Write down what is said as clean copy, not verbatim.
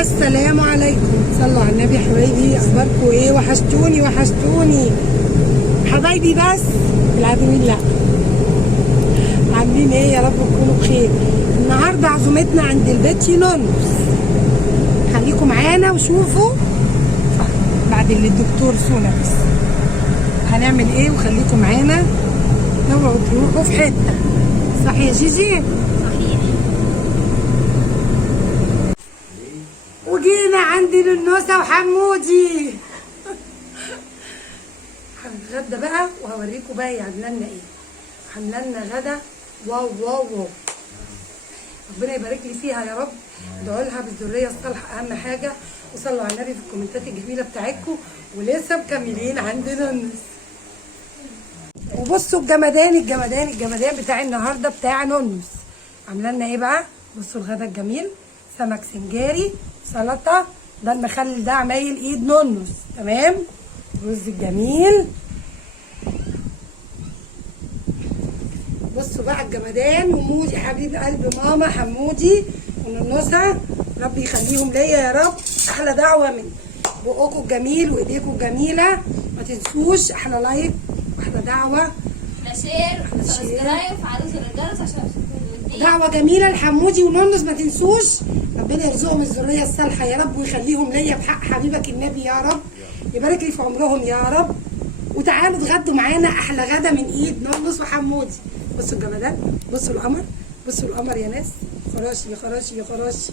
السلام عليكم. صلوا على النبي حبايبي، اخباركم ايه؟ وحشتوني وحشتوني حبايبي. بس العالمين لا عاملين ايه؟ يا رب تكونوا بخير. النهارده عزومتنا عند البيت نونس، خليكم معانا وشوفوا بعد اللي الدكتور سونا بس هنعمل ايه، وخليكم معانا. اوعوا تروحوا في حته. صح يا جيجي؟ وجينا عند نونوسه وحمودي هنتغدى بقى، وهوريكم بقى هي عامله لنا ايه. عامله لنا غدا واو واو واو، ربنا يبارك لي فيها يا رب. ادعوا لها بالذريه الصالحه اهم حاجه، وصلوا على النبي في الكومنتات الجميله بتاعتكم. ولسه مكملين عند نونس. وبصوا الجمدان الجمدان الجمدان بتاع النهارده بتاع نونس. عامله لنا ايه بقى؟ بصوا الغدا الجميل، سمك سنجاري، سلطه، ده المخلل ده عمايل ايد نونس، تمام. رز الجميل. بصوا بقى الجمدان. ومودي حبيب قلب ماما حمودي ونونوسه، ربي يخليهم ليا يا رب. احلى دعوه من بقكم الجميل وايديكم الجميله. ما تنسوش احلى لايك واحلى دعوه، احلى شير وسبسكرايب وفعلوا زر الجرس عشان دعوه جميله لحمودي ونونس. ما تنسوش ربنا يرزقهم الذريه الصالحه يا رب، ويخليهم ليا بحق حبيبك النبي يا رب، يبارك لي في عمرهم يا رب. وتعالوا اتغدوا معانا احلى غدا من ايد نونس وحمودي. بصوا الجمدان، بصوا القمر، بصوا القمر يا ناس. خراشي يا خراشي يا خراشي.